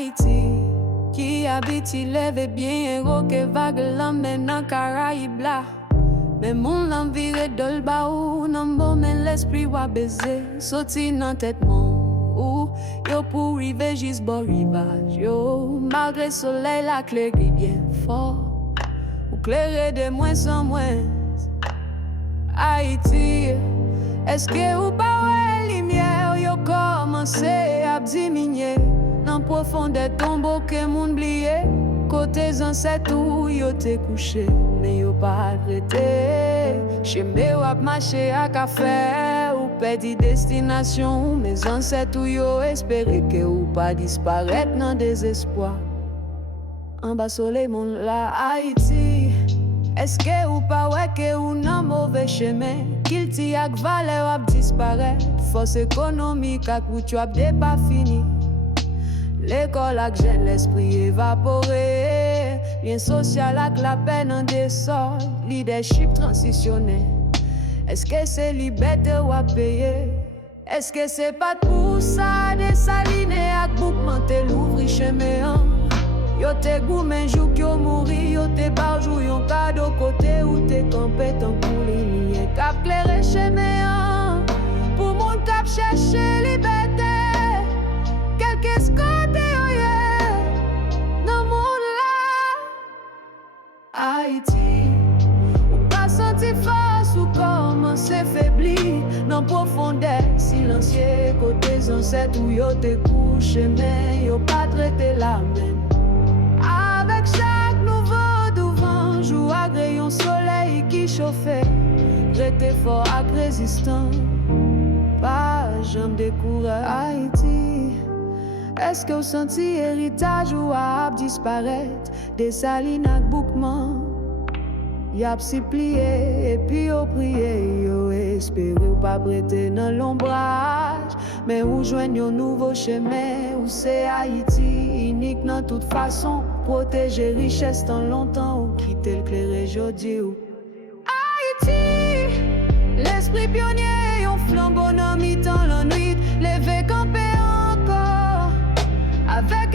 Haïti, qui habite, il lève bien héros que vague l'emmène dans Caraïbes là. Mais mon l'envire dolba ou nan bon men l'esprit wa baiser, sorti nan tête mon ou yo pour rive jis bon rivage yo, malgré soleil la clé bien fort, ou clairer de moins en moins. Haïti, est-ce que ou pas ouais lumière yo commencé à diminuer dans profondeur tombeau que moun blié, côté ancêtres où yo te couché mais yo pas arrêté. Chembe ou ap marché à café ou perdu destination, mes ancêtres où yo espéré que ou pas disparaître dans désespoir. En bas soleil mon la Haïti, est-ce que ou pas ouais que ou nan mauvais chemin, qu'il ti ak valeur ap disparaître, force économique ak route ap de pas fini. L'école ak jeune l'esprit évaporé, lien social ak la peine en dessort, leadership transitionné. Est-ce que c'est liberté ou à payer? Est-ce que c'est pas pour ça desaliné ak boukmante l'ouvri chemin? Yo te goumen jou ki yo mouri, yo te barjou yon kado côté ou te campé tant pour les cap clairé chemin. Pour mon cap chercher liberté, quelques côté dans mon là. Haïti, ou pas senti force ou commencer faibli dans profondeur silencieux côté ancêtres où yo te couché mais yo pas traité la même. Avec chaque nouveau devant, joue à rayon soleil qui chauffait, j'étais fort ak résistant, pas jamais découragé. Haïti, est-ce que vous senti héritage ou a disparaître, des salines ak boukman? Y'a si plié et puis yo prié, yo espéré ou pas prêter dans l'ombrage, mais ou joigne un nouveau chemin, ou c'est Haïti, unique dans toute façon, protéger richesse tant longtemps ou quitter le clair jodi ou Haïti, l'esprit pionnier, yon flambeau dans mi-temps la nuit, levé campé encore, avec